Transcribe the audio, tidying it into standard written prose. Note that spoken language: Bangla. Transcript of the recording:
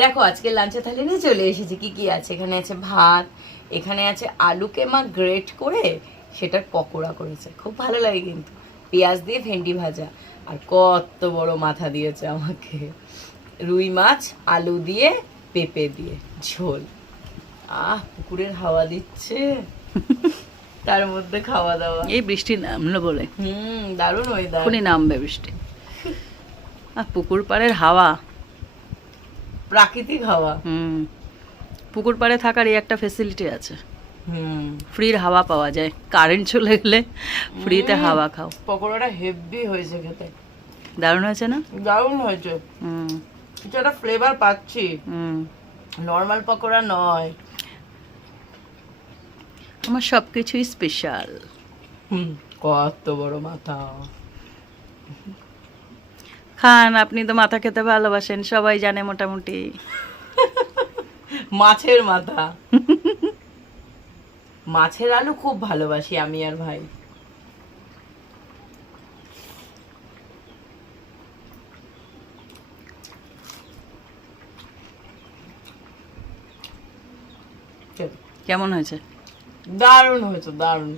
দেখো আজকে লাঞ্চে থালি নিয়ে চলে এসেছি, কি কি আছে। এখানে আছে ভাত, এখানে আছে আলুকে মা গ্রেট করে সেটার পকোড়া করেছে, খুব ভালো লাগে কিন্তু, পেঁয়াজ দিয়ে ভেন্ডি ভাজা। আর কত বড় মাথা দিয়েছে আমাকে, রুই মাছ আলু দিয়ে পেঁপে দিয়ে ঝোল। পুকুরের হাওয়া দিচ্ছে, তার মধ্যে খাওয়া দাওয়া। এই বৃষ্টি নামলো বলে দারুণ ওয়েদার। এখনই নামবে বৃষ্টি। পুকুর পাড়ের হাওয়া, প্রাকৃতিক হাওয়া। পুকুর পাড়ে থাকার এই একটা ফেসিলিটি আছে, ফ্রির হাওয়া পাওয়া যায়। কারেন্ট চলে গেলে ফ্রিতে হাওয়া খাও। পকোড়াটা হেভি হয়েছে খেতে, দারুণ হয়েছে না? দারুণ হয়েছে। কিছু একটা ফ্লেভার পাচ্ছি, নর্মাল পকোড়া নয়। আমার সবকিছুই স্পেশাল। কত বড় মাথা। খান, আপনি তো মাথা খেতে ভালোবাসেন, সবাই জানে মোটামুটি। মাছের মাথা। মাছের আলু খুব ভালোবাসি আমি আর ভাই। কেমন হয়েছে? দারুণ হয়েছে, দারুণ।